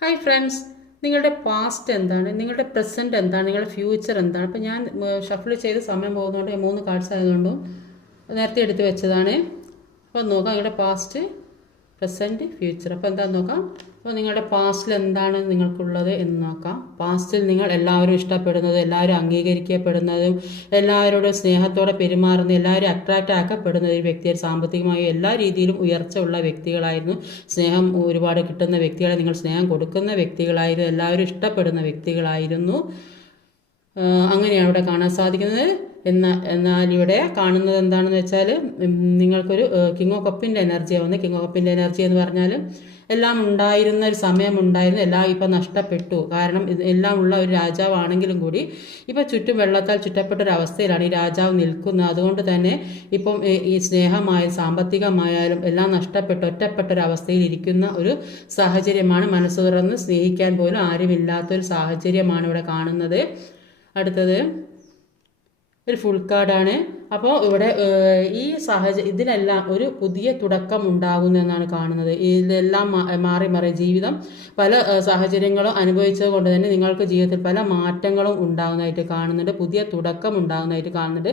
Hi friends, നിങ്ങളുടെ past എന്താണ്, നിങ്ങളുടെ പ്രസൻറ്റ് എന്താണ്, നിങ്ങളുടെ ഫ്യൂച്ചർ എന്താണ്? അപ്പോൾ ഞാൻ ഷഫിൾ ചെയ്ത് സമയം പോകുന്നതുകൊണ്ട് 3 കാർഡ്സ് ആയതുകൊണ്ടും നേരത്തെ എടുത്ത് വെച്ചതാണ്. അപ്പോൾ നോക്കാം നിങ്ങളുടെ പാസ്റ്റ്, പ്രസൻറ്റ്, ഫ്യൂച്ചർ. അപ്പോൾ എന്താണെന്ന് നോക്കാം. അപ്പോൾ നിങ്ങളുടെ പാസ്റ്റിൽ എന്താണ് നിങ്ങൾക്കുള്ളത് എന്ന് നോക്കാം. പാസ്റ്റിൽ നിങ്ങൾ എല്ലാവരും ഇഷ്ടപ്പെടുന്നതും എല്ലാവരും അംഗീകരിക്കപ്പെടുന്നതും എല്ലാവരോടും സ്നേഹത്തോടെ പെരുമാറുന്ന എല്ലാവരും അട്രാക്റ്റ് ആക്കപ്പെടുന്ന ഒരു വ്യക്തിയെ സാമ്പത്തികമായും എല്ലാ രീതിയിലും ഉയർച്ച ഉള്ള വ്യക്തികളായിരുന്നു. സ്നേഹം ഒരുപാട് കിട്ടുന്ന വ്യക്തികളെ നിങ്ങൾ സ്നേഹം കൊടുക്കുന്ന വ്യക്തികളായിരുന്നു. എല്ലാവരും ഇഷ്ടപ്പെടുന്ന വ്യക്തികളായിരുന്നു. അങ്ങനെയാണ് ഇവിടെ കാണാൻ സാധിക്കുന്നത്. എന്നാൽ ഇവിടെ കാണുന്നത് എന്താണെന്ന് വെച്ചാൽ നിങ്ങൾക്കൊരു കിങ് ഓഫ് കപ്പിൻ്റെ എനർജിയാണ് വന്നത്. കിങ് ഓഫ് കപ്പിൻ്റെ എനർജി എന്ന് പറഞ്ഞാൽ എല്ലാം ഉണ്ടായിരുന്ന ഒരു സമയമുണ്ടായിരുന്നു, എല്ലാം ഇപ്പം നഷ്ടപ്പെട്ടു. കാരണം എല്ലാം ഉള്ള ഒരു രാജാവാണെങ്കിലും കൂടി ഇപ്പം ചുറ്റും വെള്ളത്താൽ ചുറ്റപ്പെട്ട ഒരു അവസ്ഥയിലാണ് ഈ രാജാവ് നിൽക്കുന്നത്. അതുകൊണ്ട് തന്നെ ഇപ്പം ഈ സ്നേഹമായാലും സാമ്പത്തികമായാലും എല്ലാം നഷ്ടപ്പെട്ട് ഒറ്റപ്പെട്ട ഒരു അവസ്ഥയിൽ ഇരിക്കുന്ന ഒരു സാഹചര്യമാണ്. മനസ്സ് തുറന്ന് സ്നേഹിക്കാൻ പോലും ആരുമില്ലാത്തൊരു സാഹചര്യമാണ് ഇവിടെ കാണുന്നത്. അടുത്തത് ഒരു ഫുൾ കാർഡാണ്. അപ്പോൾ ഇവിടെ ഈ ഇതിനെല്ലാം ഒരു പുതിയ തുടക്കം ഉണ്ടാകുന്നു എന്നാണ് കാണുന്നത്. ഇതെല്ലാം മാറി മാറി ജീവിതം പല സാഹചര്യങ്ങളും അനുഭവിച്ചത് കൊണ്ട് തന്നെ നിങ്ങൾക്ക് ജീവിതത്തിൽ പല മാറ്റങ്ങളും ഉണ്ടാകുന്നതായിട്ട് കാണുന്നുണ്ട്. പുതിയ തുടക്കം ഉണ്ടാകുന്നതായിട്ട് കാണുന്നുണ്ട്.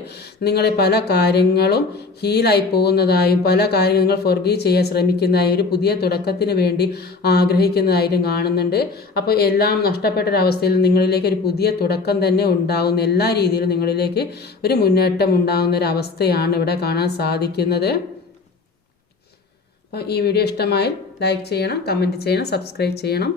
നിങ്ങളെ പല കാര്യങ്ങളും ഹീലായി പോകുന്നതായും പല കാര്യങ്ങൾ നിങ്ങൾ ഫൊർഗീവ് ചെയ്യാൻ ശ്രമിക്കുന്നതായും ഒരു പുതിയ തുടക്കത്തിന് വേണ്ടി ആഗ്രഹിക്കുന്നതായിട്ടും കാണുന്നുണ്ട്. അപ്പോൾ എല്ലാം നഷ്ടപ്പെട്ടൊരവസ്ഥയിൽ നിങ്ങളിലേക്ക് ഒരു പുതിയ തുടക്കം തന്നെ ഉണ്ടാകുന്ന എല്ലാ രീതിയിലും നിങ്ങളിലേക്ക് ഒരു മുന്നേറ്റം ഉണ്ടാകുന്ന ഒരു അവസ്ഥയാണ് ഇവിടെ കാണാൻ സാധിക്കുന്നത്. അപ്പോൾ ഈ വീഡിയോ ഇഷ്ടമായാൽ ലൈക്ക് ചെയ്യണം, കമൻറ്റ് ചെയ്യണം, സബ്സ്ക്രൈബ് ചെയ്യണം.